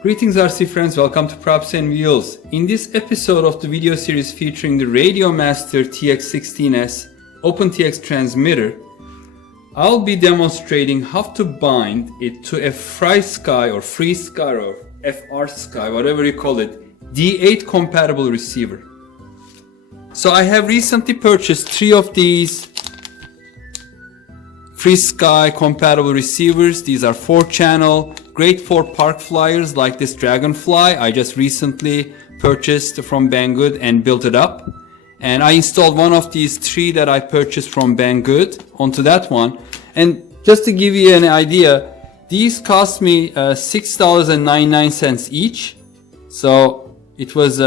Greetings RC friends, welcome to Props and Wheels. In this episode of the video series featuring the RadioMaster TX16S OpenTX transmitter, I'll be demonstrating how to bind it to a FrSky or FrSky, whatever you call it, D8 compatible receiver. So I have recently purchased 3 of these FrSky compatible receivers. These are 4-channel, great for park flyers like this Dragonfly. I just recently purchased from Banggood and built it up. And I installed one of these 3 that I purchased from Banggood onto that one. And just to give you an idea, these cost me $6.99 each. So it was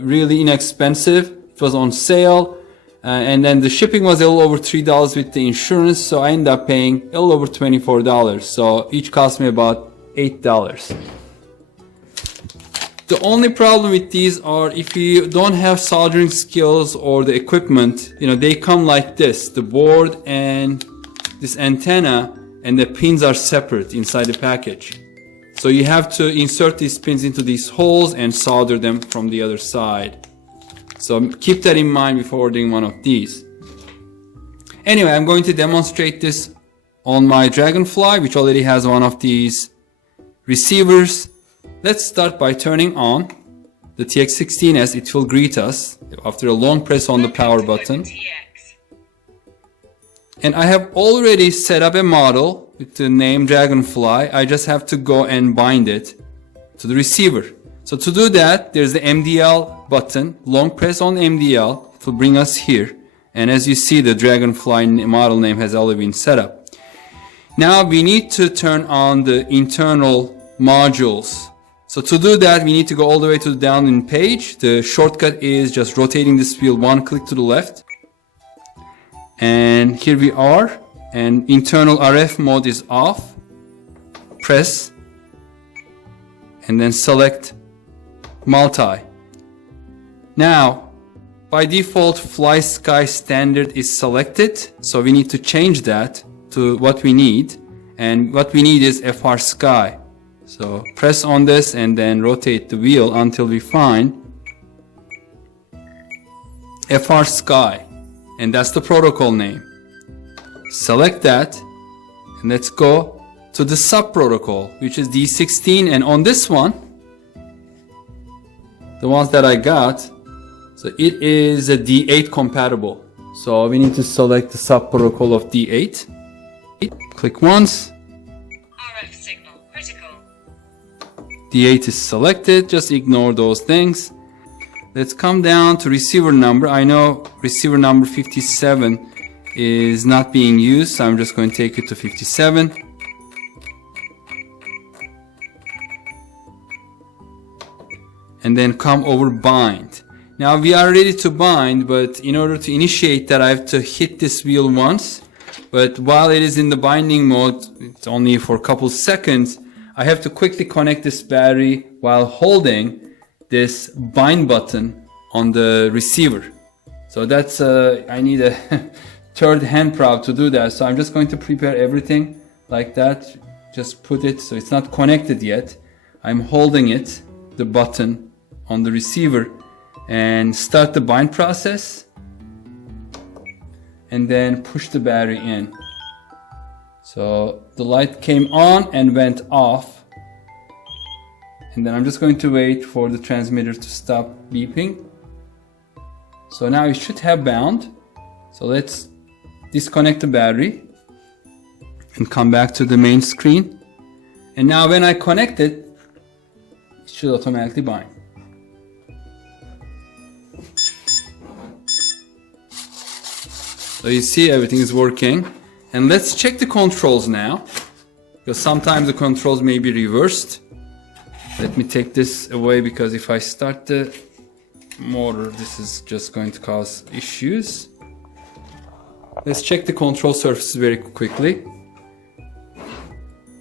really inexpensive. It was on sale. And then the shipping was a little over $3 with the insurance. So I ended up paying a little over $24. So each cost me about $8. The only problem with these are if you don't have soldering skills or the equipment, they come like this, the board and this antenna, and the pins are separate inside the package. So you have to insert these pins into these holes and solder them from the other side. So keep that in mind before ordering one of these. Anyway, I'm going to demonstrate this on my Dragonfly, which already has one of these receivers. Let's start by turning on the TX16S. It will greet us after a long press on the power button. And I have already set up a model with the name Dragonfly. I just have to go and bind it to the receiver. So to do that, there's the MDL button. Long press on MDL. It will bring us here. And as you see, the Dragonfly model name has already been set up. Now we need to turn on the internal modules. So to do that, we need to go all the way to the download page. The shortcut is just rotating this wheel 1 click to the left. And here we are. And internal RF mode is off. Press. And then select multi. Now, by default, FrSky standard is selected. So we need to change that to what we need. And what we need is FrSky. So press on this and then rotate the wheel until we find FrSky. And that's the protocol name. Select that. And let's go to the sub protocol, which is D16. And on this one, the ones that I got, so it is a D8 compatible. So we need to select the sub protocol of D8. Click once. RF signal critical. D8 is selected. Just ignore those things. Let's come down to receiver number. I know receiver number 57 is not being used, so I'm just going to take it to 57. And then come over bind. Now we are ready to bind, but in order to initiate that, I have to hit this wheel once. But while it is in the binding mode, it's only for a couple seconds, I have to quickly connect this battery while holding this bind button on the receiver. So that's, I need a third hand probe to do that. So I'm just going to prepare everything like that. Just put it, so it's not connected yet. I'm holding it, the button on the receiver, and start the bind process. And then push the battery in. So the light came on and went off. And then I'm just going to wait for the transmitter to stop beeping. So now it should have bound. So let's disconnect the battery and come back to the main screen. And now when I connect it, it should automatically bind. So you see everything is working. And let's check the controls now, because sometimes the controls may be reversed. Let me take this away, because if I start the motor, this is just going to cause issues. Let's check the control surfaces very quickly.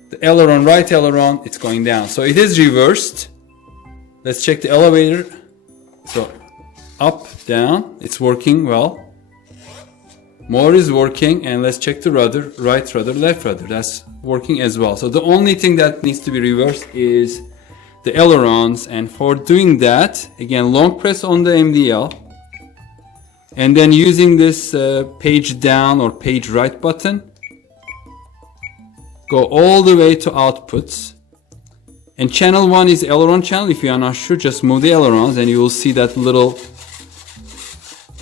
The aileron, right aileron, it's going down. So it is reversed. Let's check the elevator. So up, down, it's working well. Motor is working, and let's check the rudder, right rudder, left rudder. That's working as well. So the only thing that needs to be reversed is the ailerons, and for doing that, again, long press on the MDL, and then using this page down or page right button, go all the way to outputs. And channel 1 is aileron channel. If you are not sure, just move the ailerons and you will see that little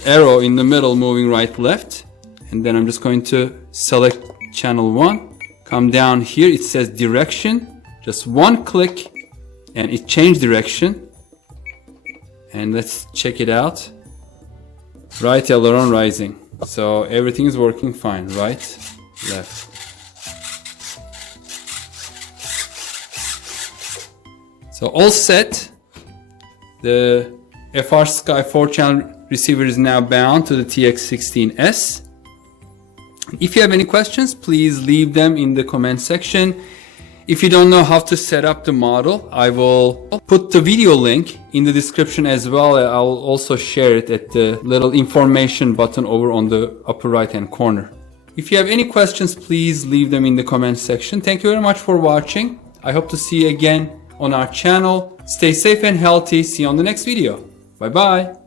arrow in the middle moving right left. And then I'm just going to select channel 1, come down here, it says direction, just one click and it changed direction. And let's check it out. Right aileron rising. So everything is working fine. Right, left. So all set. The FrSky 4-channel receiver is now bound to the TX16S. If you have any questions, please leave them in the comment section. If you don't know how to set up the model, I will put the video link in the description as well. I'll also share it at the little information button over on the upper right hand corner. If you have any questions, please leave them in the comment section. Thank you very much for watching. I hope to see you again on our channel. Stay safe and healthy. See you on the next video. Bye bye.